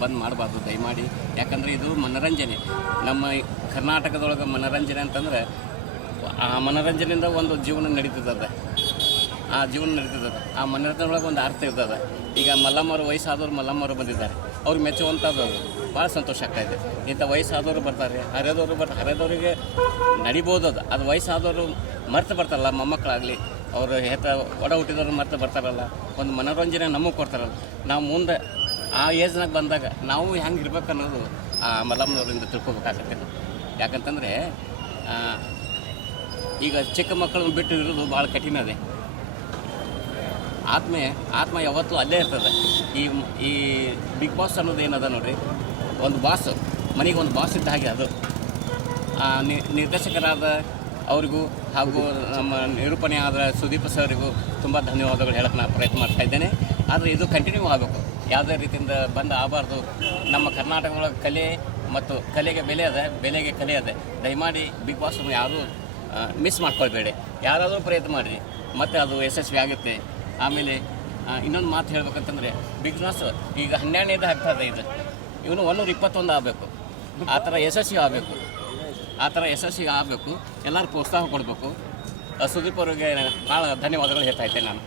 ಬಂದ್ ಮಾಡಬಾರ್ದು, ದಯಮಾಡಿ. ಯಾಕಂದರೆ ಇದು ಮನರಂಜನೆ. ನಮ್ಮ ಕರ್ನಾಟಕದೊಳಗೆ ಮನರಂಜನೆ ಅಂತಂದ್ರೆ ಆ ಮನೋರಂಜನೆಯಿಂದ ಒಂದು ಜೀವನ ನಡೀತದೆ ಆ ಜೀವನ ನಡೀತದೆ ಆ ಮನರಂಜನೆ ಒಳಗೆ ಒಂದು ಅರ್ಥ ಇರ್ತದೆ. ಈಗ ಮಲ್ಲಮ್ಮರು ವಯಸ್ಸಾದವರು ಮಲ್ಲಮ್ಮರು ಬಂದಿದ್ದಾರೆ. ಅವ್ರಿಗೆ ಮೆಚ್ಚುವಂಥದ್ದು ಅದು. ಭಾಳ ಸಂತೋಷ ಆಗ್ತಾಯಿದೆ ಇಂಥ ವಯಸ್ಸಾದವರು ಬರ್ತಾರೆ. ಹರಿದವರು ಬರ್ತಾರೆ ಹರಿದವರಿಗೆ ನಡಿಬೋದು ಅದು. ಅದು ವಯಸ್ಸಾದವರು ಮರ್ತು ಬರ್ತಾರಲ್ಲ, ಮೊಮ್ಮಕ್ಕಳಾಗಲಿ. ಅವರು ಹೆತ್ತ, ಒಡ ಹುಟ್ಟಿದವರು ಮರ್ತು ಬರ್ತಾರಲ್ಲ. ಒಂದು ಮನೋರಂಜನೆ ನಮಗೆ ಕೊಡ್ತಾರಲ್ಲ. ನಾವು ಮುಂದೆ ಆ ಏಜ್ನಾಗ ಬಂದಾಗ ನಾವು ಹೆಂಗೆ ಇರ್ಬೇಕು ಅನ್ನೋದು ಆ ಮಲ್ಲಮ್ಮನವರಿಂದ ತಿಳ್ಕೊಬೇಕಾಗತ್ತೆ ಯಾಕಂತಂದರೆ ಈಗ ಚಿಕ್ಕ ಮಕ್ಕಳನ್ನ ಬಿಟ್ಟು ಇರೋದು ಭಾಳ ಕಠಿಣ ಅದೇ. ಆತ್ಮೆ, ಆತ್ಮ ಯಾವತ್ತೂ ಅಲ್ಲೇ ಇರ್ತದೆ. ಈ ಈ ಬಿಗ್ ಬಾಸ್ ಅನ್ನೋದು ಏನದ ನೋಡ್ರಿ? ಒಂದು ಬಾಸ್ ಮನೆಗೆ ಒಂದು ಬಾಸ್ ಇದ್ದ ಹಾಗೆ ಅದು. ನಿರ್ದೇಶಕರಾದ ಅವರಿಗೂ ಹಾಗೂ ನಮ್ಮ ನಿರೂಪಣೆ ಆದ ಸುದೀಪ್ ಸರ್ಗೂ ತುಂಬ ಧನ್ಯವಾದಗಳು ಹೇಳಕ್ಕೆ ನಾನು ಪ್ರಯತ್ನ ಮಾಡ್ತಾ ಇದ್ದೇನೆ. ಆದರೆ ಇದು ಕಂಟಿನ್ಯೂ ಆಗಬೇಕು. ಯಾವುದೇ ರೀತಿಯಿಂದ ಬಂದು ಆಗಬಾರ್ದು. ನಮ್ಮ ಕರ್ನಾಟಕದೊಳಗೆ ಕಲೆ ಮತ್ತು ಕಲೆಗೆ ಬೆಲೆ ಅದ, ಬೆಲೆಗೆ ಕಲೆ ಅದ. ದಯಮಾಡಿ ಬಿಗ್ ಬಾಸ್ ಯಾರೂ ಮಿಸ್ ಮಾಡ್ಕೊಳ್ಬೇಡಿ. ಯಾರಾದರೂ ಪ್ರಯತ್ನ ಮಾಡಿರಿ ಮತ್ತು ಅದು ಯಶಸ್ವಿ ಆಗುತ್ತೆ. ಆಮೇಲೆ ಇನ್ನೊಂದು ಮಾತು ಹೇಳ್ಬೇಕಂತಂದರೆ ಬಿಗ್ ಬಾಸ್ ಈಗ ಹನ್ನೆರಡನೇದು ಆಗ್ತದೆ ಇದು. ಇವನು ಒನ್ನೂರ ಇಪ್ಪತ್ತೊಂದು ಆಗಬೇಕು. ಆ ಥರ ಯಶಸ್ವಿ ಆಗಬೇಕು. ಆ ಥರ ಯಶಸ್ವಿ ಆಗಬೇಕು. ಎಲ್ಲರೂ ಪ್ರೋತ್ಸಾಹ ಕೊಡಬೇಕು. ಸುದೀಪ್ ಅವರಿಗೆ ಭಾಳ ಧನ್ಯವಾದಗಳು ಹೇಳ್ತಾ ಇದ್ದೇನೆ ನಾನು.